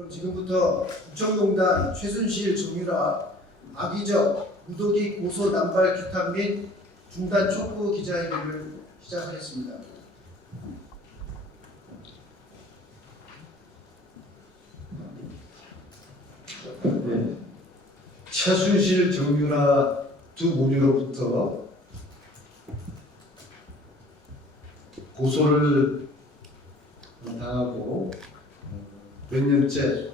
그럼 지금부터 국정농단 최순실 정유라 악의적 무더기 고소 남발 규탄 및 중단 촉구 기자회견을 시작하겠습니다. 네. 최순실 정유라 두 모녀로부터 고소를 당하고 몇 년째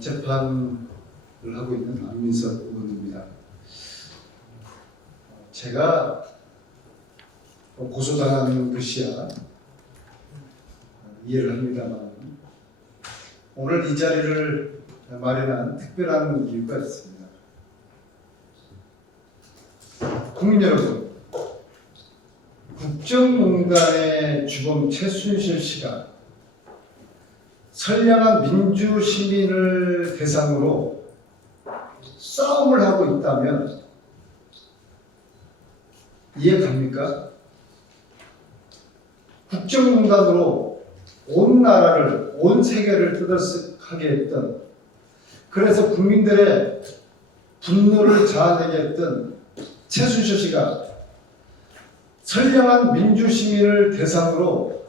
재판을 하고 있는 안민석 의원입니다. 제가 고소당하는 것이야 이해를 합니다만 오늘 이 자리를 마련한 특별한 이유가 있습니다. 국민 여러분, 국정농단의 주범 최순실 씨가 선량한 민주 시민을 대상으로 싸움을 하고 있다면 이해 갑니까? 국정농단으로 온 나라를, 온 세계를 뜨들썩하게 했던, 그래서 국민들의 분노를 자아내게 했던 최순실 씨가 선량한 민주 시민을 대상으로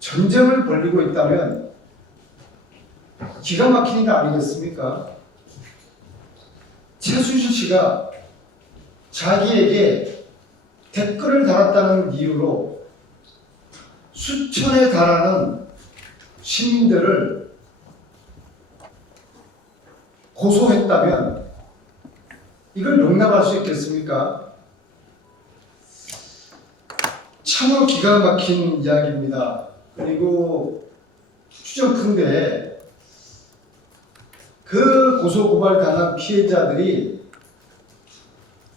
전쟁을 벌이고 있다면 기가 막힌 일 아니겠습니까? 최순실 씨가 자기에게 댓글을 달았다는 이유로 수천에 달하는 시민들을 고소했다면 이걸 용납할 수 있겠습니까? 참으로 기가 막힌 이야기입니다. 그리고 추정컨대 그 고소고발 당한 피해자들이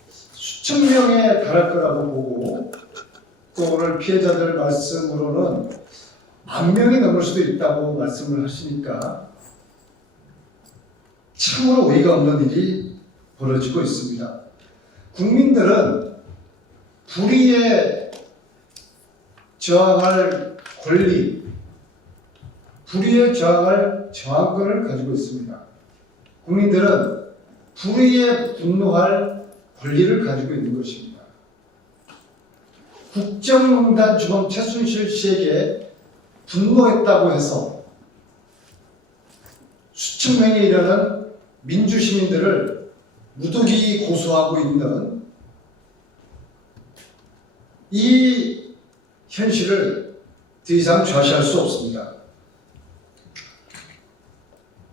수천 명에 달할 거라고 보고, 또 오늘 피해자들 말씀으로는 10,000명이 넘을 수도 있다고 말씀을 하시니까 참으로 어이가 없는 일이 벌어지고 있습니다. 국민들은 불의에 저항할 권리, 불의에 저항할 저항권을 가지고 있습니다. 국민들은 불의에 분노할 권리를 가지고 있는 것입니다. 국정농단 주범 최순실 씨에게 분노했다고 해서 수천 명에 이르는 민주시민들을 무더기 고소하고 있는 이 현실을 더 이상 좌시할 수 없습니다.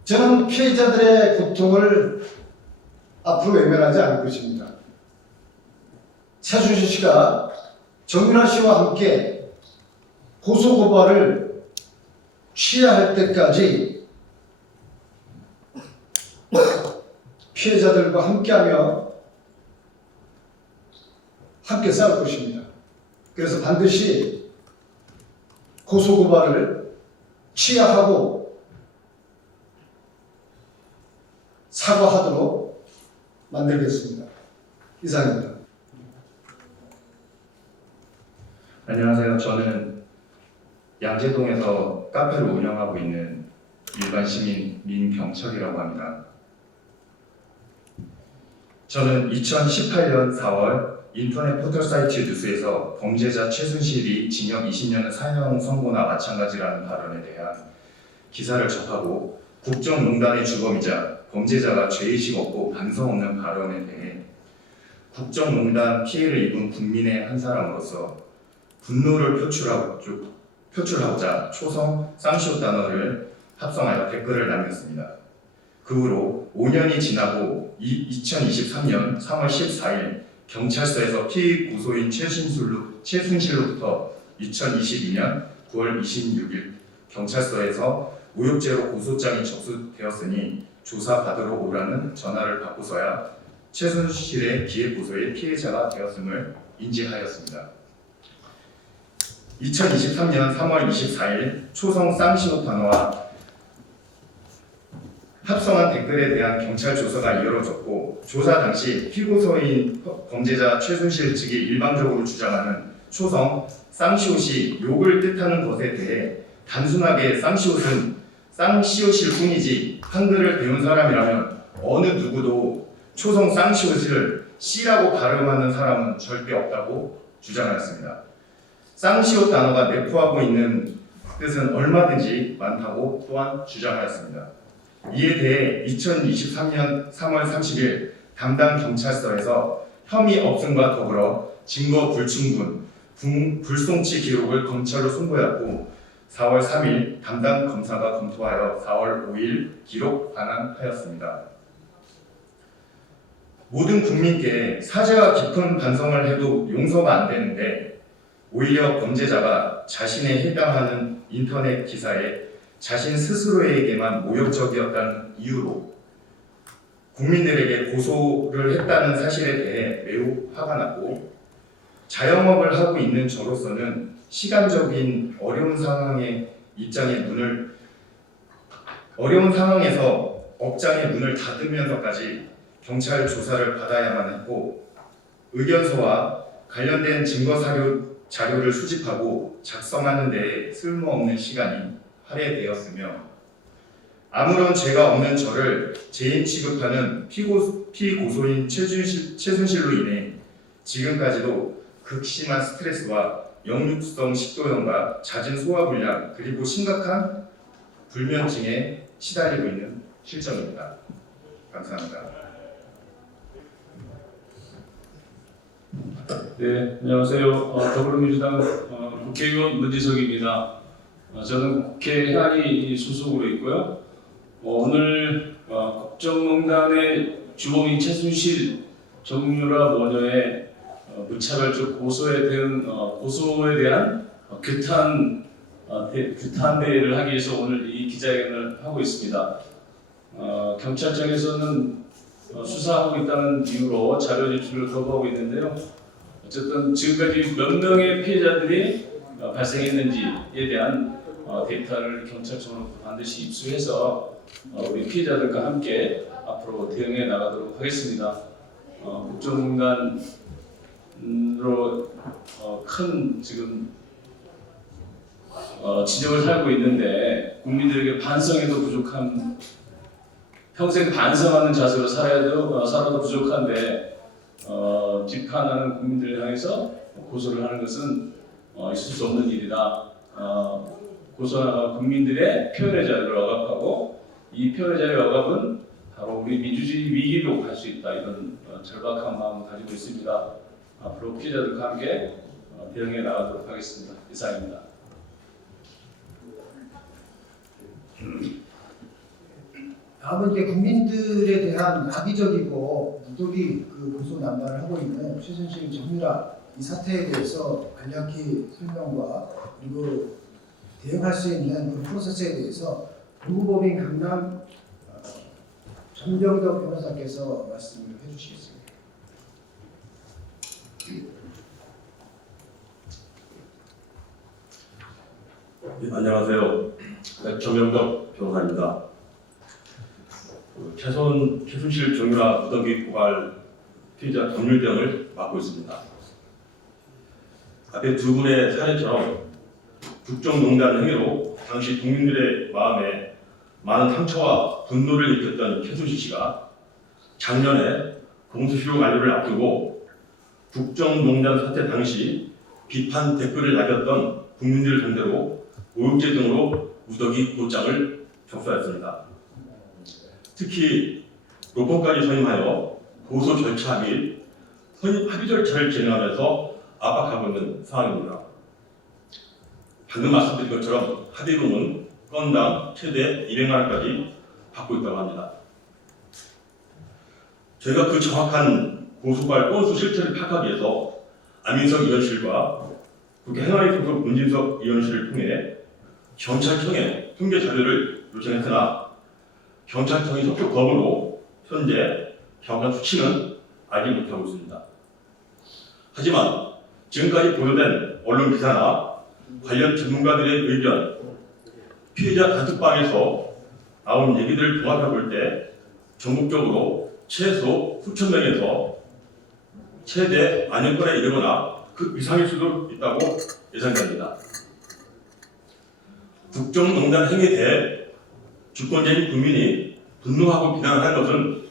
저는 피해자들의 고통을 앞으로 외면하지 않을 것입니다. 최순실 씨가 정유라 씨와 함께 고소고발을 취하할 때까지 피해자들과 함께하며 함께 싸울 것입니다. 그래서 반드시 고소고발을 취하하고 사과하도록 만들겠습니다. 이상입니다. 안녕하세요. 저는 양재동에서 카페를 운영하고 있는 일반 시민 민경철이라고 합니다. 저는 2018년 4월 인터넷 포털 사이트 뉴스에서 범죄자 최순실이 징역 20년의 사형 선고나 마찬가지라는 발언에 대한 기사를 접하고 국정농단의 주범이자 범죄자가 죄의식 없고 반성 없는 발언에 대해 국정농단 피해를 입은 국민의 한 사람으로서 분노를 표출하고자 초성 쌍시옷 단어를 합성하여 댓글을 남겼습니다. 그 후로 5년이 지나고 2023년 3월 14일 경찰서에서 피의 고소인 최순실로부터 2022년 9월 26일 경찰서에서 모욕죄로 고소장이 접수되었으니 조사받으러 오라는 전화를 받고서야 최순실의 기획고소의 피해자가 되었음을 인지하였습니다. 2023년 3월 24일 초성 쌍시옷 단어와 합성한 댓글에 대한 경찰 조사가 이어졌고, 조사 당시 피고소인 범죄자 최순실 측이 일방적으로 주장하는 초성 쌍시옷이 욕을 뜻하는 것에 대해 단순하게 쌍시옷은 쌍시옷일 뿐이지 한글을 배운 사람이라면 어느 누구도 초성 쌍시옷을 씨라고 발음하는 사람은 절대 없다고 주장하였습니다. 쌍시옷 단어가 내포하고 있는 뜻은 얼마든지 많다고 또한 주장하였습니다. 이에 대해 2023년 3월 30일 담당 경찰서에서 혐의 없음과 더불어 증거 불충분, 불송치 기록을 검찰로 송고했고 4월 3일 담당 검사가 검토하여 4월 5일 기록 반환하였습니다. 모든 국민께 사죄와 깊은 반성을 해도 용서가 안 되는데 오히려 범죄자가 자신에 해당하는 인터넷 기사에 자신 스스로에게만 모욕적이었다는 이유로 국민들에게 고소를 했다는 사실에 대해 매우 화가 났고 자영업을 하고 있는 저로서는 시간적인 어려운 상황에서 업장의 문을 닫으면서까지 경찰 조사를 받아야만 했고 의견서와 관련된 증거 자료를 수집하고 작성하는 데 쓸모없는 시간이 할애되었으며 아무런 죄가 없는 저를 죄인 취급하는 피고소인 최순실로 인해 지금까지도 극심한 스트레스와 역류성 식도염과 잦은 소화불량 그리고 심각한 불면증에 시달리고 있는 실정입니다. 감사합니다. 네, 안녕하세요. 더불어민주당 국회의원 문지석입니다. 저는 국회 해안위 소속으로 있고요. 오늘 국정농단의 주범인 최순실, 정유라 모녀의 무차별적 고소에 대한 규탄 대회를 하기 위해서 오늘 이 기자회견을 하고 있습니다. 경찰청에서는 수사하고 있다는 이유로 자료 제출을 거부하고 있는데요. 어쨌든 지금까지 몇 명의 피해자들이 발생했는지에 대한 데이터를 경찰청으로 반드시 입수해서 우리 피해자들과 함께 앞으로 대응해 나가도록 하겠습니다. 국정농단으로 큰 지금 지적을 살고 있는데 국민들에게 반성에도 부족한 평생 반성하는 자세로 살아도 부족한데 비판하는 국민들을 향해서 고소를 하는 것은 있을 수 없는 일이다. 고소한 국민들의 표현의 자유를 억압하고 이 표현의 자유의 억압은 바로 우리 민주주의 위기로 갈 수 있다. 이런 절박한 마음을 가지고 있습니다. 앞으로 피해자들과 함께 대응해 나가도록 하겠습니다. 이상입니다. 다음은 이제 국민들에 대한 악의적이고 무더기 고소 난발을 하고 있는 최순실 정유라 이 사태에 대해서 간략히 설명과 그리고 대응할 수 있는 그 프로세스에 대해서 부법인 강남 정병덕 변호사께서 말씀을 해주시겠습니다. 네, 안녕하세요. 정병덕 변호사입니다. 최순실 정유라 무더기 고발 피의자 법률 대응을 맡고 있습니다. 앞에 두 분의 사례처럼 국정농단 행위로 당시 국민들의 마음에 많은 상처와 분노를 일으켰던 최순실 씨가 작년에 공소시효 만료를 앞두고 국정농단 사태 당시 비판 댓글을 남겼던 국민들을 상대로 모욕죄 등으로 무더기 고장을 접수하였습니다. 특히 로펌까지 선임하여 고소 절차 및 선임 합의 절차를 진행하면서 압박하고 있는 상황입니다. 방금 말씀드린 것처럼 합의금은 건당 최대 200만 원까지 받고 있다고 합니다. 저희가 그 정확한 고소발 건수 실체를 파악하기 위해서 안민석 의원실과 국회 행안위 소속 문진석 의원실을 통해 경찰청에 통계 자료를 요청했으나 경찰청이 속속 거부로 현재 정확한 수치는 알지 못하고 있습니다. 하지만 지금까지 보도된 언론 기사나 관련 전문가들의 의견, 피해자 단톡방에서 나온 얘기들을 종합해 볼 때 전국적으로 최소 수천 명에서 최대 만여 건에 이르거나 그 이상일 수도 있다고 예상됩니다. 국정농단 행위에 대해 주권자인 국민이 분노하고 비난하는 것은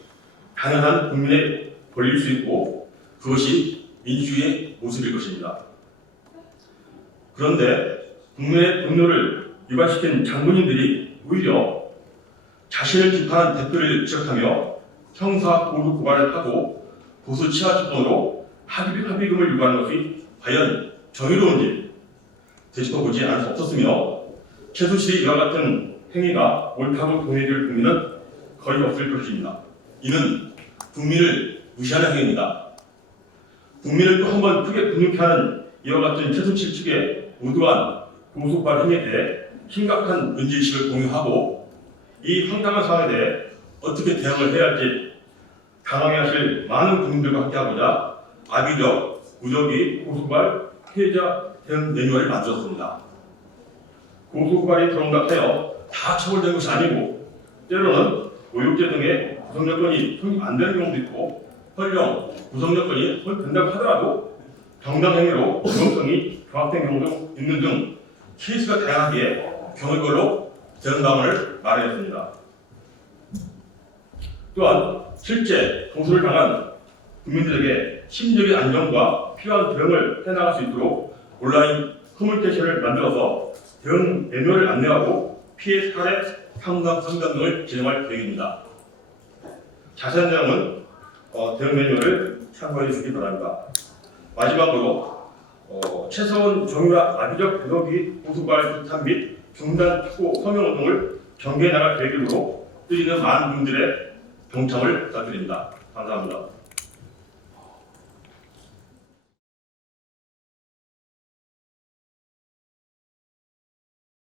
당연한 국민의 권리일 수 있고 그것이 민주주의의 모습일 것입니다. 그런데 국민의 분노를 유발시킨 장본인들이 오히려 자신을 비판한 대표를 지적하며 형사 고소 고발을 하고 고소 취하 조건으로 합의금을 요구하는 것이 과연 정의로운지 되짚어보지 않을 수 없었으며 최순실이 이와 같은 행위가 옳다고 동의될 국민은 거의 없을 것입니다. 이는 국민을 무시하는 행위입니다. 국민을 또 한 번 크게 분노케 하는 이와 같은 최순실 측의 무도한 고소 고발 행위에 대해 심각한 문제의식을 공유하고 이 황당한 상황에 대해 어떻게 대응을 해야 할지 당황해하실 많은 국민들과 함께하고자 악의적, 무작위 고소고발 피해자 대응 매뉴얼을 만들었습니다. 고소고발이 들어온다 하여 다 처벌되는 것이 아니고 때로는 모욕죄 등의 구성 여건이 성립 안 되는 경우도 있고 설령 구성 여건이 성립된다고 하더라도 정당행위로 구성성이 경합된 경우도 있는 등 케이스가 다양하기에 경우별로 대응 방안을 마련했습니다. 또한 실제 고소를 당한 국민들에게 심리적인 안정과 필요한 대응을 해나갈 수 있도록 온라인 커뮤니케이션을 만들어서 대응 매뉴얼을 안내하고 피해 사례 상담 등을 진행할 계획입니다. 자세한 내용은 대응 매뉴얼을 참고해 주시기 바랍니다. 마지막으로 최서원 정유라 악의적 배도기 고소고발 규탄 및 중단 추구 서명운동을 전개해 나갈 계획으로 뜨이는 많은 분들의 동참을 부탁드립니다. 감사합니다.